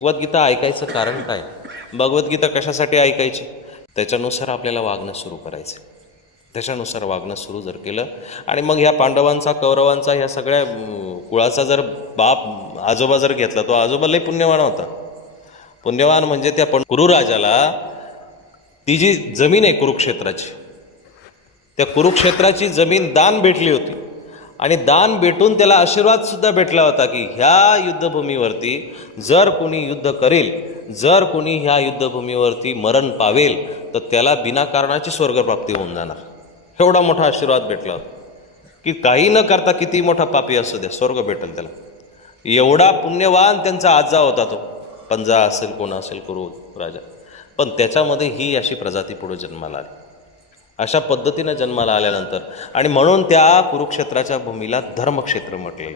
भगवद्गीता ऐकायचं कारण काय? भगवद्गीता कशासाठी ऐकायची? त्याच्यानुसार आपल्याला वागणं सुरू करायचं. त्याच्यानुसार वागणं सुरू जर केलं आणि मग ह्या पांडवांचा, कौरवांचा, ह्या सगळ्या कुळाचा जर बाप आजोबा जर घेतला, तो आजोबा लई पुण्यवान होता. पुण्यवान म्हणजे त्या कुरुराजाला ती जी जमीन आहे कुरुक्षेत्राची, त्या कुरुक्षेत्राची जमीन दान भेटली होती आणि दान भेटून त्याला आशीर्वाद सुद्धा भेटला होता की ह्या युद्धभूमीवरती जर कोणी युद्ध करेल, जर कोणी ह्या युद्धभूमीवरती मरण पावेल तर त्याला बिनाकारणाची स्वर्गप्राप्ती होऊन जाणार. एवढा मोठा आशीर्वाद भेटला होता की काही न करता किती मोठा पापी असू द्या, स्वर्ग भेटेल त्याला. एवढा पुण्यवान त्यांचा आजा होता तो. पंजा असेल, कोण असेल, कुरु राजा. पण त्याच्यामध्ये ही अशी प्रजाती पुढे जन्माला आली. अशा पद्धतीनं जन्माला आल्यानंतर आणि म्हणून त्या कुरुक्षेत्राच्या भूमीला धर्मक्षेत्र म्हटले.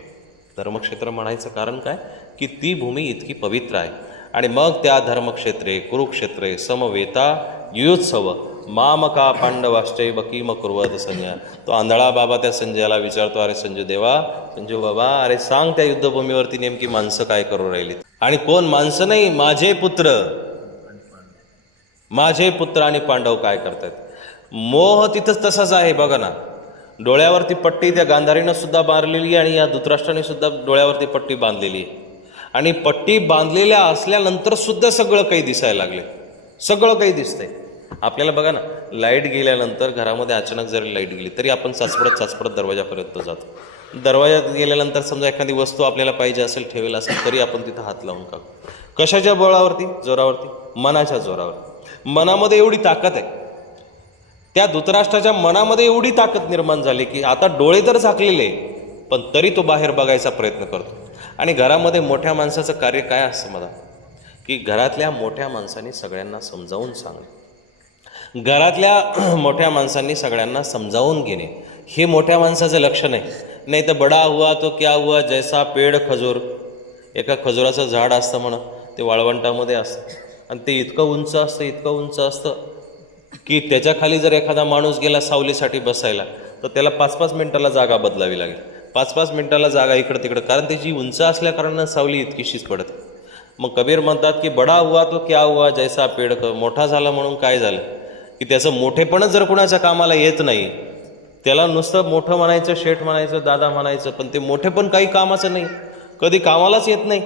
धर्मक्षेत्र म्हणायचं कारण काय की ती भूमी इतकी पवित्र आहे. आणि मग त्या धर्मक्षेत्रे कुरुक्षेत्रे समवेता युयोत्सव मामका पांडवाश्चैव किम कुर्वत संजय. तो आंधळा बाबा त्या संजयाला विचारतो, अरे संजू देवा, संजू बाबा, अरे सांग त्या युद्धभूमीवरती नेमकी माणसं काय करू राहिली? आणि कोण माणसं नाही, माझे पुत्र, माझे पुत्र आणि पांडव काय करतात. मोह तिथंच तसाच आहे. बघा ना, डोळ्यावरती पट्टी त्या गांधारीनं सुद्धा बांधलेली आणि या धृतराष्ट्राने सुद्धा डोळ्यावरती पट्टी बांधलेली आहे. आणि पट्टी बांधलेल्या असल्यानंतर सुद्धा सगळं काही दिसायला लागले, सगळं काही दिसतंय आपल्याला. बघा ना, लाईट गेल्यानंतर घरामध्ये अचानक जरी लाईट गेली तरी आपण चाचपडत दरवाजापर्यंत जातो. दरवाजात गेल्यानंतर समजा एखादी वस्तू आपल्याला पाहिजे असेल, ठेवेल असेल, तरी आपण तिथं हात लावून काढतो. कशाच्या बळावरती? जोरावरती, मनाच्या जोरावर. मनामध्ये एवढी ताकद आहे. त्या धृतराष्ट्राच्या मनामध्ये एवढी ताकद निर्माण झाली की आता डोळे तर झाकलेले पण तरी तो बाहेर बघायचा प्रयत्न करतो. आणि घरामध्ये मोठ्या माणसाचं कार्य काय असतं मला, की घरातल्या मोठ्या माणसांनी सगळ्यांना समजावून सांगणे, घरातल्या मोठ्या माणसांनी सगळ्यांना समजावून घेणे, हे मोठ्या माणसाचं लक्षण आहे. नाही तर बडा हुआ तो क्या हुआ, जैसा पेड खजूर. एका खजुराचं झाड असतं म्हणा, ते वाळवंटामध्ये असतं आणि ते इतकं उंच असतं, इतकं उंच असतं की त्याच्या खाली जर एखादा माणूस गेला सावलीसाठी बसायला तर त्याला 5-5 मिनिटाला जागा बदलावी लागेल. 5-5 मिनिटाला जागा इकडं तिकडं, कारण त्याची उंच असल्याकारणानं सावली इतकीशीच पडते. मग कबीर म्हणतात की बडा हुआ तो क्या हुआ जैसा पेड. मोठा झाला म्हणून काय झालं की त्याचं मोठेपणच जर कुणाच्या कामाला येत नाही, त्याला नुसतं मोठं म्हणायचं, शेठ म्हणायचं, दादा म्हणायचं, पण ते मोठेपण काही कामाचं नाही, कधी कामालाच येत नाही.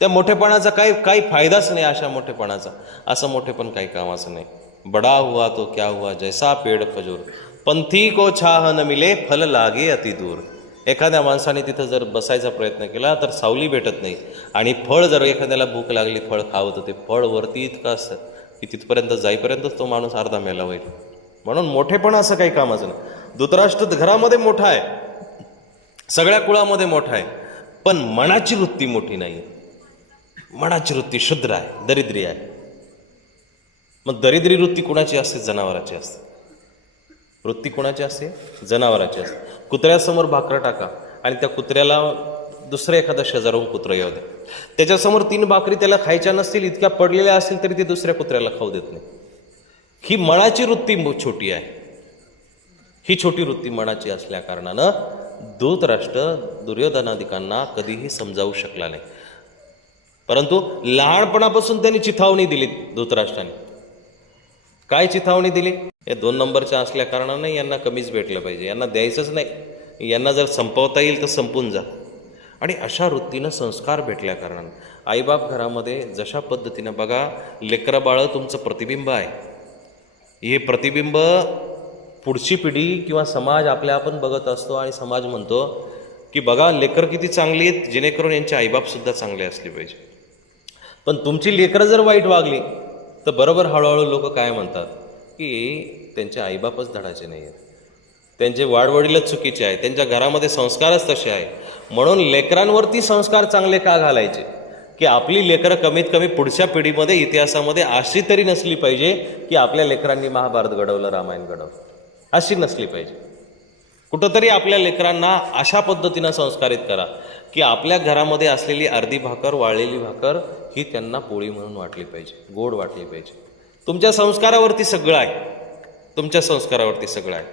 त्या मोठेपणाचा काही फायदाच नाही. अशा मोठेपणाचा, असं मोठेपण काही कामाचं नाही. बडा हुआ तो क्या हुआ जैसा पेड़ खजूर, पंथी को छाह न मिले फल लागे अति दूर. एखाद्या माणसाने तिथं जर बसायचा प्रयत्न केला तर सावली भेटत नाही. आणि फळ जर एखाद्याला भूक लागली, फळ खावं, तर ते फळ वरती इतकं असतं की तिथपर्यंत जाईपर्यंतच तो माणूस अर्धा मेला होईल. म्हणून मोठेपण असं काही कामाचं नाही. धृतराष्ट्र घरामध्ये मोठा आहे, सगळ्या कुळामध्ये मोठा आहे, पण मनाची वृत्ती मोठी नाही. मनाची वृत्ती शुद्र आहे, दरिद्री आहे. मग दरिद्री वृत्ती कुणाची असते? जनावराची असते. वृत्ती कुणाची असते? जनावराची असते. कुत्र्यासमोर भाकरं टाका आणि त्या कुत्र्याला दुसरं एखादा शेजारून कुत्रं येऊ द्या, त्याच्यासमोर 3 भाकरी त्याला खायच्या नसतील, इतक्या पडलेल्या असतील तरी ते दुसऱ्या कुत्र्याला खाऊ देत नाही. ही मनाची वृत्ती छोटी आहे. ही छोटी वृत्ती मनाची असल्या कारणानं धृतराष्ट्र दुर्योधनादिकांना कधीही समजावू शकला नाही. परंतु लहानपणापासून त्यांनी चिथावणी दिली धृतराष्ट्राने. काय चिथावणी दिली? या 2 नंबरच्या असल्या कारणाने यांना कमीच भेटलं पाहिजे, यांना द्यायचंच नाही, यांना जर संपवता येईल तर संपून जा. आणि अशा वृत्तीनं संस्कार भेटल्या कारणानं आईबाप घरामध्ये जशा पद्धतीनं, बघा, लेकरं बाळं तुमचं प्रतिबिंब आहे. हे प्रतिबिंब पुढची पिढी किंवा समाज आपल्या आपण बघत असतो आणि समाज म्हणतो की बघा लेकर किती चांगली आहेत, जेणेकरून यांचे आईबापसुद्धा चांगले असले पाहिजे. पण तुमची लेकरं जर वाईट वागली तर बरोबर हळूहळू लोक काय म्हणतात की त्यांचे आईबापच धडाचे नाही आहेत, त्यांचे वाडवडीलच चुकीचे आहे, त्यांच्या घरामध्ये संस्कारच तसे आहे. म्हणून लेकरांवरती संस्कार चांगले का घालायचे की आपली लेकरं कमीत कमी पुढच्या पिढीमध्ये, इतिहासामध्ये अशी तरी नसली पाहिजे की आपल्या लेकरांनी महाभारत घडवलं, रामायण घडवलं, अशी नसली पाहिजे. कुठंतरी आपल्या लेकरांना अशा पद्धतीनं संस्कारित करा की आपल्या घरामध्ये असलेली अर्धी भाकर, वाळलेली भाकर ही त्यांना पोळी म्हणून वाटली पाहिजे, गोड वाटली पाहिजे. तुमच्या संस्कारावरती सगळं आहे, तुमच्या संस्कारावरती सगळं आहे.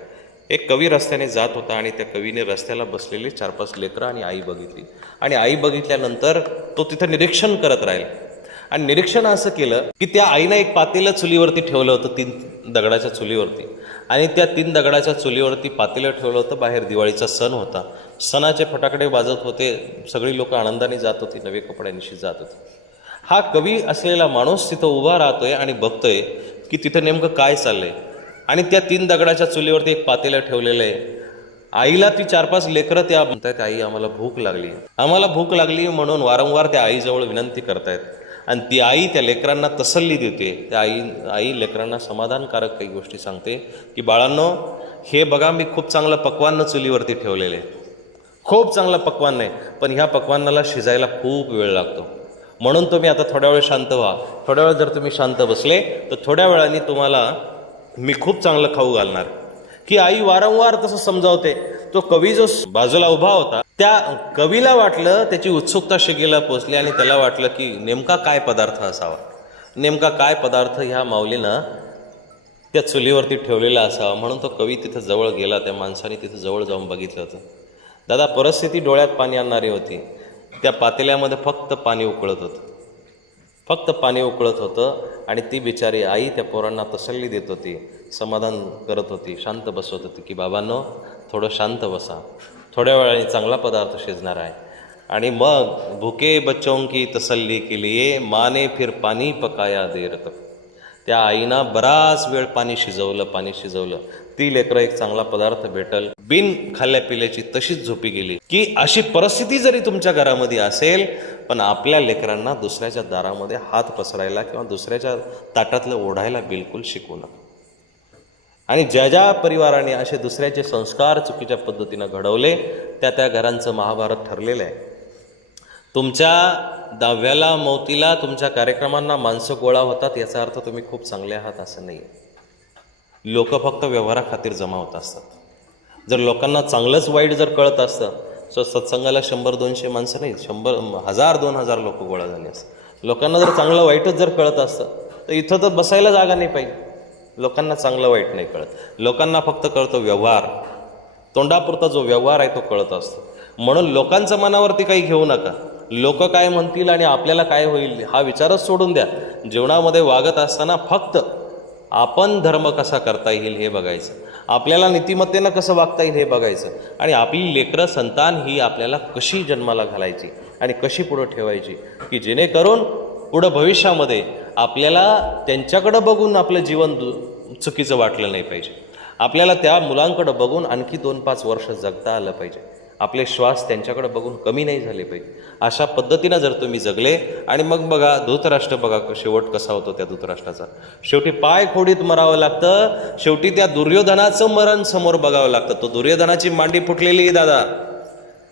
एक कवी रस्त्याने जात होता आणि त्या कवीने रस्त्याला बसलेली 4-5 लेकरं आणि आई बघितली. आणि आई बघितल्यानंतर तो तिथं निरीक्षण करत राहिला. आणि निरीक्षण असं केलं की त्या आईनं एक पातेलं चुलीवरती ठेवलं होतं, 3 दगडाच्या चुलीवरती. आणि त्या 3 दगडाच्या चुलीवरती पातेलं ठेवलं होतं. बाहेर दिवाळीचा सण होता. सणाचे फटाकडे वाजत होते. सगळी लोक आनंदाने जात होती, नवे कपड्यांशी जात होती. हा कवी असलेला माणूस तिथं उभा राहतोय आणि बघतोय की तिथं नेमकं काय चाललंय. आणि त्या 3 दगडाच्या चुलीवरती एक पातेलं ठेवलेलं आहे. आईला ती 4-5 लेकरं त्या म्हणतायत, आई आम्हाला भूक लागली, आम्हाला भूक लागली म्हणून वारंवार त्या आईजवळ विनंती करतायत. आणि ती आई त्या लेकरांना तसल्ली देते. त्या आई लेकरांना समाधानकारक काही गोष्टी सांगते की बाळांनो, हे बघा मी खूप चांगलं पक्वान्न चुलीवरती ठेवलेलं आहे, खूप चांगलं पक्वान्न आहे, पण ह्या पक्वान्नाला शिजायला खूप वेळ लागतो. म्हणून तुम्ही आता थोड्या वेळ शांत व्हा. थोड्या वेळ जर तुम्ही शांत बसले तर थोड्या वेळाने तुम्हाला मी खूप चांगलं खाऊ घालणार. की आई वारंवार तसं समजावते. तो कवी जो बाजूला उभा होता त्या कवीला वाटलं, त्याची उत्सुकता शिगेला पोचली आणि त्याला वाटलं की नेमका काय पदार्थ असावा, नेमका काय पदार्थ ह्या माऊलीनं त्या चुलीवरती ठेवलेला असावा. म्हणून तो कवी तिथं जवळ गेला. त्या माणसाने तिथं जवळ जाऊन बघितलं होतं. दादा, परिस्थिती डोळ्यात पाणी आणणारी होती. त्या पातेल्यामध्ये फक्त पाणी उकळत होतं, फक्त पाणी उकळत होतं. आणि ती बिचारी आई त्या पोरांना तसल्ली देत होती, समाधान करत होती, शांत बसवत होती की बाबांनो थोडं शांत बसा, थोड्या वेळाने चांगला पदार्थ शिजणार आहे. आणि मग भूके बच्चों की तसल्ली के लिए माने फिर पाणी पकाया देर तक. त्या आईनं बराच वेळ पाणी शिजवलं. ती लेकरं एक चांगला पदार्थ भेटल बिन खाल्ल्या पिल्याची तशीच झोपी गेली. की अशी परिस्थिती जरी तुमच्या घरामध्ये असेल, पण आपल्या लेकरांना दुसऱ्याच्या दारामध्ये हात पसरायला किंवा दुसऱ्याच्या ताटातलं ओढायला बिलकुल शिकवू नका. आणि ज्या ज्या परिवाराने असे दुसऱ्याचे संस्कार चुकीच्या पद्धतीनं घडवले त्या घरांचं महाभारत ठरलेलं आहे. तुमच्या दहाव्याला मौतीला तुमच्या कार्यक्रमांना माणसं गोळा होतात याचा अर्थ तुम्ही खूप चांगले आहात असं नाही. लोक फक्त व्यवहाराखातीर जमा होत असतात. जर लोकांना चांगलंच वाईट जर कळत असतं तर सत्संगाला 100-200 माणसं नाही, 100,000-2,000 लोक गोळा झाले असतात. लोकांना जर चांगलं वाईटच जर कळत असतं तर इथं तर बसायला जागा नाही पाहिजे. लोकांना चांगलं वाईट नाही कळत. लोकांना फक्त कळतो व्यवहार. तोंडापुरता जो व्यवहार आहे तो कळत असतो. म्हणून लोकांच्या मनावरती काही घेऊ नका. लोक काय म्हणतील आणि आपल्याला काय होईल हा विचारच सोडून द्या. जीवनामध्ये वागत असताना फक्त आपण धर्म कसा करता येईल हे बघायचं, आपल्याला नीतिमत्तेनं कसं वागता येईल हे बघायचं. आणि आपली लेकरं संतान ही आपल्याला कशी जन्माला घालायची आणि कशी पुढं ठेवायची की जेणेकरून पुढं भविष्यामध्ये आपल्याला त्यांच्याकडं बघून आपलं जीवन चुकीचं वाटलं नाही पाहिजे. आपल्याला त्या मुलांकडं बघून आणखी 2-5 वर्ष जगता आलं पाहिजे. आपले श्वास त्यांच्याकडे बघून कमी नाही झाले पाहिजे. अशा पद्धतीनं जर तुम्ही जगले आणि मग बघा धृतराष्ट्र, बघा शेवट कसा होतो त्या धृतराष्ट्राचा. शेवटी पाय खोडीत मरावं लागतं. शेवटी त्या दुर्योधनाचं मरण समोर बघावं लागतं. तो दुर्योधनाची मांडी फुटलेली आहे दादा.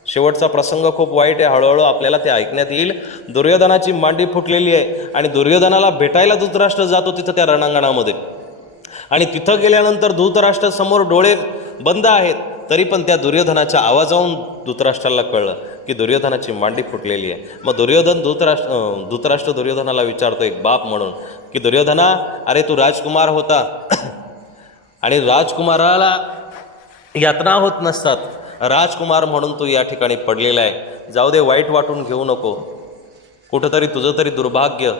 शेवटचा प्रसंग खूप वाईट आहे. हळूहळू आपल्याला ते ऐकण्यात येईल. दुर्योधनाची मांडी फुटलेली आहे आणि दुर्योधनाला भेटायला धृतराष्ट्र जातो तिथं त्या रणांगणामध्ये. आणि तिथं गेल्यानंतर धृतराष्ट्र समोर डोळे बंद आहेत तरी पण त्या दुर्योधनाच्या आवाजावरून धृतराष्ट्राला कळलं की दुर्योधनाची मांडी फुटलेली आहे. मग धृतराष्ट्र दुर्योधनाला विचारतो एक बाप म्हणून की दुर्योधना, अरे तू राजकुमार होता आणि राजकुमाराला यातना होत नसतात. राजकुमार म्हणून तू या ठिकाणी पडलेला आहे. जाऊ दे, वाईट वाटून घेऊ नको. कुठंतरी तुझं तरी दुर्भाग्य,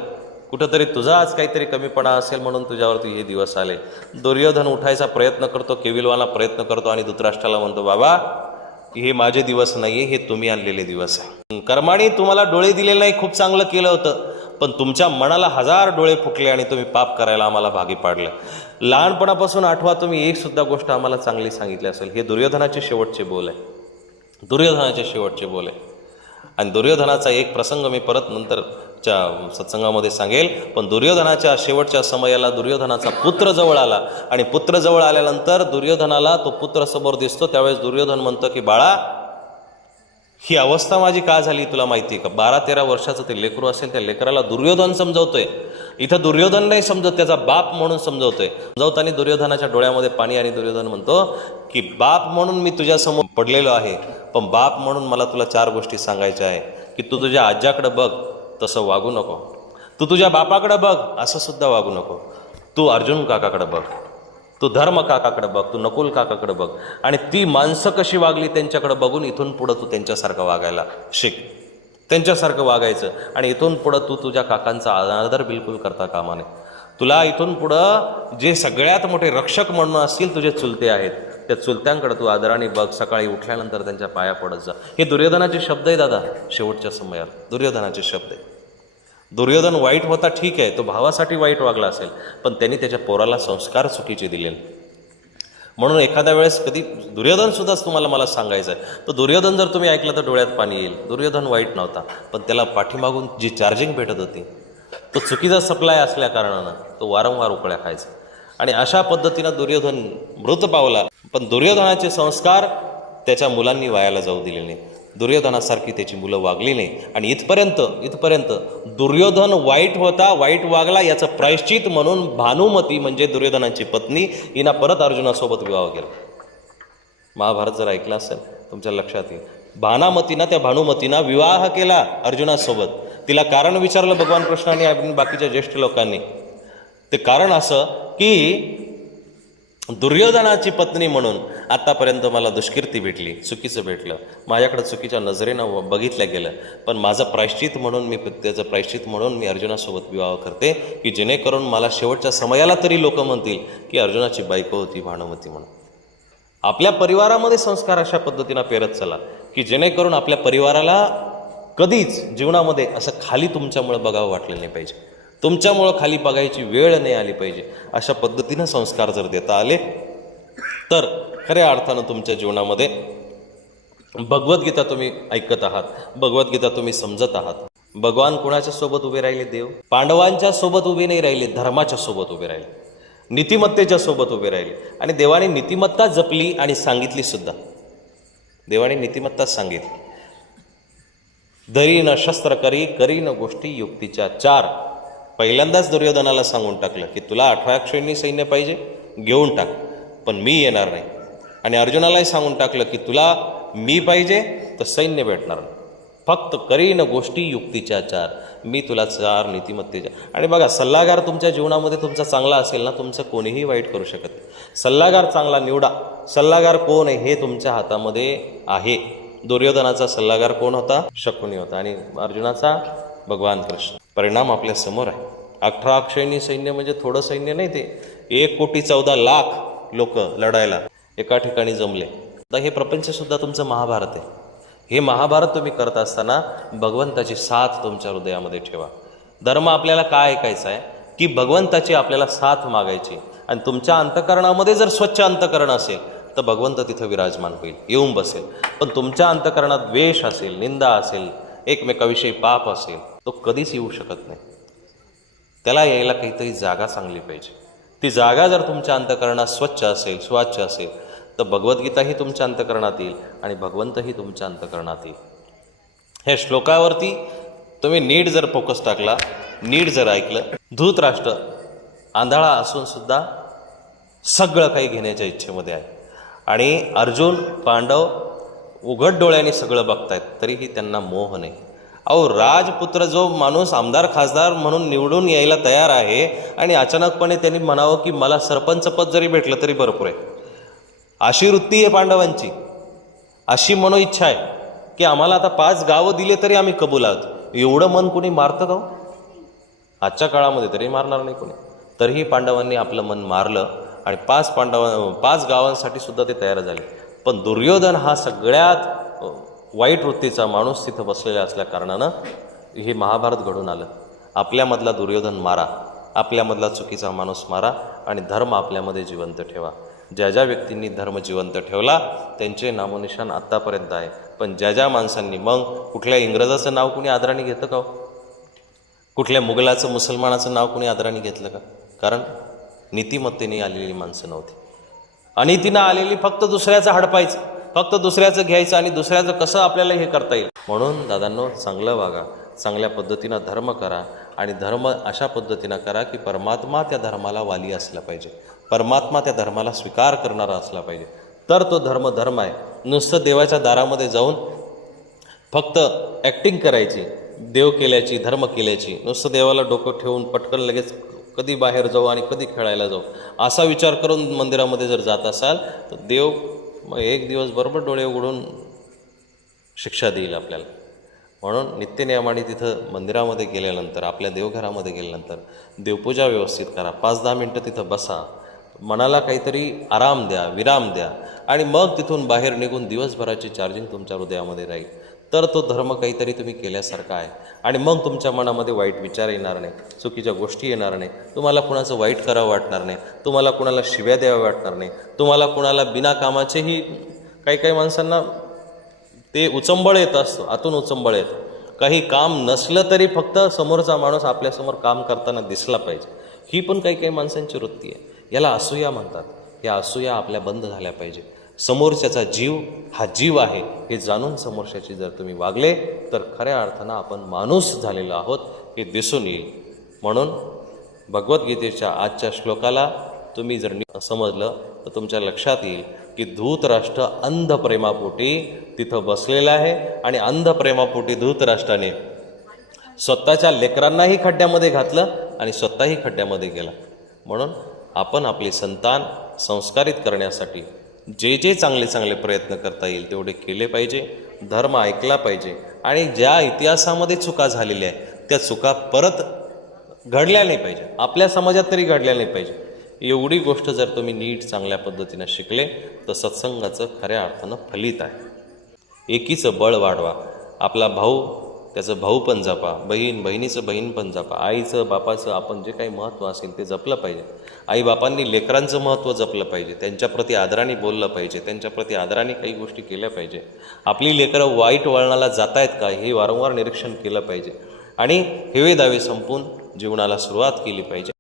कुठंतरी तुझा आज काहीतरी कमीपणा असेल म्हणून तुझ्यावरती हे दिवस आले. दुर्योधन उठायचा प्रयत्न करतो, केविलवाना प्रयत्न करतो आणि धृतराष्ट्राला म्हणतो बाबा हे माझे दिवस नाही, हे तुम्ही आणलेले दिवस आहे. कर्माने तुम्हाला डोळे दिलेले नाही, खूप चांगलं केलं होतं, पण तुमच्या मनाला 1000 डोळे फुटले आणि तुम्ही पाप करायला आम्हाला भागी पाडलं. लहानपणापासून आठवा तुम्ही एक सुद्धा गोष्ट आम्हाला चांगली सांगितली असेल. हे दुर्योधनाचे शेवटचे बोल आहे. दुर्योधनाचे शेवटचे बोल आहे. आणि दुर्योधनाचा एक प्रसंग मी परत नंतरच्या सत्संगामध्ये सांगेल. पण दुर्योधनाच्या शेवटच्या समयाला दुर्योधनाचा पुत्र जवळ आला आणि पुत्र जवळ आल्यानंतर दुर्योधनाला तो पुत्र समोर दिसतो. त्यावेळेस दुर्योधन म्हणतो की बाळा, ही अवस्था माझी का झाली तुला माहिती आहे का? 12-13 वर्षाचं ते लेकरू असेल, त्या लेकराला दुर्योधन समजवतोय. इथं दुर्योधन नाही समजत, त्याचा बाप म्हणून समजवतोय. समजवताना दुर्योधनाच्या डोळ्यामध्ये पाणी आणि दुर्योधन म्हणतो की बाप म्हणून मी तुझ्यासमोर पडलेलो आहे, पण बाप म्हणून मला तुला 4 गोष्टी सांगायच्या आहे की तू तुझ्या आज्याकडे बघ, तसं वागू नको. तू तुझ्या बापाकडे बघ, असं सुद्धा वागू नको. तू अर्जुन काकाकडे बघ, तू धर्म काकाकडे बघ, तू नकुल काकाकडे बघ, आणि ती माणसं कशी वागली त्यांच्याकडे बघून इथून पुढं तू त्यांच्यासारखं वागायला शिक, त्यांच्यासारखं वागायचं. आणि इथून पुढं तू तुझ्या काकांचा अनादर बिलकुल करता कामा नये. तुला इथून पुढं जे सगळ्यात मोठे रक्षक म्हणून असतील तुझे चुलते आहेत, त्या चुलत्यांकडे तू आदराने बघ, सकाळी उठल्यानंतर त्यांच्या पाया पडत जा. हे दुर्योधनाचे शब्द आहे दादा, शेवटच्या समयात दुर्योधनाचे शब्द आहे. दुर्योधन वाईट होता ठीक आहे, तो भावासाठी वाईट वागला असेल, पण त्यांनी त्याच्या पोराला संस्कार चुकीचे दिले. म्हणून एखाद्या वेळेस कधी दुर्योधन सुद्धाच तुम्हाला मला सांगायचं आहे, तो दुर्योधन जर तुम्ही ऐकलं तर डोळ्यात पाणी येईल. दुर्योधन वाईट नव्हता, पण त्याला पाठीमागून जी चार्जिंग भेटत होती तो चुकीचा सप्लाय असल्या कारणानं तो वारंवार उकळ्या खायचा. आणि अशा पद्धतीनं दुर्योधन मृत पावला. पण दुर्योधनाचे संस्कार त्याच्या मुलांनी वायाला जाऊ दिले नाही. दुर्योधनासारखी त्याची मुलं वागली नाही. आणि इथपर्यंत दुर्योधन वाईट होता, वाईट वागला, याचं प्रायश्चित म्हणून भानुमती म्हणजे दुर्योधनाची पत्नी हिनं परत अर्जुनासोबत विवाह केला. महाभारत जर ऐकलं असेल तुमच्या लक्षात येईल. त्या भानुमतीनं विवाह केला अर्जुनासोबत. तिला कारण विचारलं भगवान कृष्णाने आणि बाकीच्या ज्येष्ठ लोकांनी. ते कारण असं की दुर्योधनाची पत्नी म्हणून आत्तापर्यंत मला दुष्कीर्ती भेटली, चुकीचं भेटलं, माझ्याकडं चुकीच्या नजरेनं बघितलं गेलं, पण माझं प्रायश्चित म्हणून मी अर्जुनासोबत विवाह करते, की जेणेकरून मला शेवटच्या समयाला तरी लोक म्हणतील की अर्जुनाची बायको होती भानुमती म्हणून. आपल्या परिवारामध्ये संस्कार अशा पद्धतीनं पेरत चला की जेणेकरून आपल्या परिवाराला कधीच जीवनामध्ये असं खाली तुमच्यामुळे बघावं वाटलं नाही पाहिजे, तुमच्यामुळं खाली बघायची वेळ नाही आली पाहिजे. अशा पद्धतीनं संस्कार जर देता आले तर खऱ्या अर्थानं तुमच्या जीवनामध्ये भगवद्गीता तुम्ही ऐकत आहात, भगवद्गीता तुम्ही समजत आहात. भगवान कोणाच्या सोबत उभे राहिले? देव पांडवांच्या सोबत उभे नाही राहिले, धर्माच्या सोबत उभे राहिले, नीतिमत्तेच्या सोबत उभे राहिले. आणि देवाने नीतिमत्ता जपली आणि सांगितली सुद्धा. देवाने नीतिमत्ताच सांगितली. धरी न शस्त्र करी न गोष्टी युक्तीच्या चार. पहिल्यांदाच दुर्योधनाला सांगून टाकलं की तुला 18 अक्षयणी सैन्य पाहिजे, घेऊन टाक, पण मी येणार नाही. आणि अर्जुनालाही सांगून टाकलं की तुला मी पाहिजे तर सैन्य भेटणार नाही, फक्त करीन गोष्टी युक्तीच्या चार, मी तुला 4 नीतिमत्तेच्या. आणि बघा, सल्लागार तुमच्या जीवनामध्ये तुमचा चांगला असेल ना, तुमचं कोणीही वाईट करू शकत नाही. सल्लागार चांगला निवडा. सल्लागार कोण आहे हे तुमच्या हातामध्ये आहे. दुर्योधनाचा सल्लागार कोण होता? शकुनी होता. आणि अर्जुनाचा भगवान कृष्ण. परिणाम आपल्या समोर आहे. 18 अक्षयणी सैन्य म्हणजे थोडं सैन्य नाही, ते 1,14,00,000 लोक लढायला एका ठिकाणी जमले. तर हे प्रपंचसुद्धा तुमचं महाभारत आहे. हे महाभारत तुम्ही करत असताना भगवंताची साथ तुमच्या हृदयामध्ये ठेवा. धर्म आपल्याला काय ऐकायचा आहे की भगवंताची आपल्याला साथ मागायची. आणि तुमच्या अंतःकरणामध्ये जर स्वच्छ अंतःकरण असेल तर भगवंत तिथं विराजमान होईल, येऊन बसेल. पण तुमच्या अंतःकरणात द्वेष असेल, निंदा असेल, एकमेकाविषयी पाप असेल, तो कधीच येऊ शकत नाही. त्याला यायला काहीतरी जागा चांगली पाहिजे. ती जागा जर तुमच्या अंतःकरणात स्वच्छ असेल, स्वच्छ असेल, तर भगवद्गीताही तुमच्या अंतःकरणात येईल आणि भगवंतही तुमच्या अंतःकरणात येईल. हे श्लोकावरती तुम्ही नीट जर फोकस टाकला, नीट जर ऐकलं, धृतराष्ट्र आंधळा असून सुद्धा सगळं काही घेण्याच्या इच्छेमध्ये आहे. आणि अर्जुन, पांडव उघड डोळ्याने सगळं बघतायत, तरीही त्यांना मोह नाही. अहो, राजपुत्र जो माणूस आमदार खासदार म्हणून निवडून यायला तयार आहे आणि अचानकपणे त्यांनी म्हणावं की मला सरपंच पद जरी भेटलं तरी भरपूर आहे, अशी वृत्ती आहे पांडवांची. अशी मनोइच्छा आहे की आम्हाला आता 5 गावं दिले तरी आम्ही कबूल आहोत. एवढं मन कोणी मारतं का? आजच्या काळामध्ये तरी मारणार नाही कोणी. तरीही पांडवांनी आपलं मन मारलं आणि 5 गावांसाठी सुद्धा ते तयार झाले. पण दुर्योधन हा सगळ्यात वाईट वृत्तीचा माणूस तिथं बसलेला असल्या कारणानं हे महाभारत घडून आलं. आपल्यामधला दुर्योधन मारा, आपल्यामधला चुकीचा माणूस मारा आणि धर्म आपल्यामध्ये जिवंत ठेवा. ज्या ज्या व्यक्तींनी धर्म जिवंत ठेवला त्यांचे नामोनिशाण आत्तापर्यंत आहे. पण ज्या ज्या माणसांनी, मग कुठल्या इंग्रजाचं नाव कुणी आदराने घेतं का? कुठल्या मुघलाचं, मुसलमानाचं नाव कुणी आदराने घेतलं का? कारण नीतिमत्तेने आलेली माणसं नव्हती. अनितीनं आलेली फक्त दुसऱ्याचं हडपायचं, फक्त दुसऱ्याचं घ्यायचं आणि दुसऱ्याचं कसं आपल्याला हे करता येईल. म्हणून दादांनो, चांगलं वागा, चांगल्या पद्धतीनं धर्म करा. आणि धर्म अशा पद्धतीनं करा की परमात्मा त्या धर्माला वाली असला पाहिजे, परमात्मा त्या धर्माला स्वीकार करणारा असला पाहिजे, तर तो धर्म आहे. नुसतं देवाच्या दारामध्ये जाऊन फक्त ॲक्टिंग करायची, देव केल्याची, धर्म केल्याची, नुसतं देवाला डोकं ठेवून पटकन लगेच कधी बाहेर जाऊ आणि कधी खेळायला जाऊ असा विचार करून मंदिरामध्ये जर जात असाल तर देव मग एक दिवस बरोबर डोळे उघडून शिक्षा देईल आपल्याला. म्हणून नित्यनियमाने तिथं मंदिरामध्ये गेल्यानंतर, आपल्या देवघरामध्ये गेल्यानंतर देवपूजा व्यवस्थित करा, 5-10 मिनटं तिथं बसा, मनाला काहीतरी आराम द्या, विराम द्या आणि मग तिथून बाहेर निघून दिवसभराची चार्जिंग तुमच्या हृदयामध्ये राहील. तर तो धर्म काहीतरी तुम्ही केल्यासारखा आहे. आणि मग तुमच्या मनामध्ये वाईट विचार येणार नाही, चुकीच्या गोष्टी येणार नाही, तुम्हाला कुणाचं वाईट करावं वाटणार नाही, तुम्हाला कुणाला शिव्या द्याव्या वाटणार नाही, तुम्हाला कुणाला बिना कामाचेही काही काही माणसांना ते उचंबळ येत असतो, आतून उचंबळ येतं. काही काम नसलं तरी फक्त समोरचा माणूस आपल्यासमोर काम करताना दिसला पाहिजे, ही पण काही काही माणसांची वृत्ती आहे. याला असूया म्हणतात. या असूया आपल्या बंद झाल्या पाहिजे. समोरच्याचा जीव हा जीव आहे हे जाणून समोरच्याची जर तुम्ही वागले तर खऱ्या अर्थानं आपण माणूस झालेलो आहोत हे दिसून येईल. म्हणून भगवद्गीतेच्या आजच्या श्लोकाला तुम्ही जर समजलं तर तुमच्या लक्षात येईल की धूतराष्ट्र अंध प्रेमापोटी तिथं बसलेला आहे आणि अंध प्रेमापोटी धूतराष्ट्राने स्वतःच्या लेकरांनाही खड्ड्यामध्ये घातलं आणि स्वतःही खड्ड्यामध्ये गेला. म्हणून आपण आपले संतान संस्कारित करण्यासाठी जे जे चांगले चांगले प्रयत्न करता येईल तेवढे केले पाहिजे. धर्म ऐकला पाहिजे आणि ज्या इतिहासामध्ये चुका झालेल्या आहेत त्या चुका परत घडल्या नाही पाहिजे, आपल्या समाजात तरी घडल्या नाही पाहिजे. एवढी गोष्ट जर तुम्ही नीट चांगल्या पद्धतीनं शिकले तर सत्संगाचं खऱ्या अर्थानं फलित आहे. एकीचं बळ वाढवा. आपला भाऊ त्याचं भाऊ पण जपा, बहीण बहिणीचं बहीण पण जपा, आईचं बापाचं आपण जे काही महत्त्व असेल ते जपलं पाहिजे. आईबापांनी लेकरांचं महत्त्व जपलं पाहिजे, त्यांच्याप्रती आदराने बोललं पाहिजे, त्यांच्याप्रती आदराने काही गोष्टी केल्या पाहिजे. आपली लेकरं वाईट वळणाला जात आहेत का हे वारंवार निरीक्षण केलं पाहिजे आणि हेवे दावे संपून जीवनाला सुरुवात केली पाहिजे.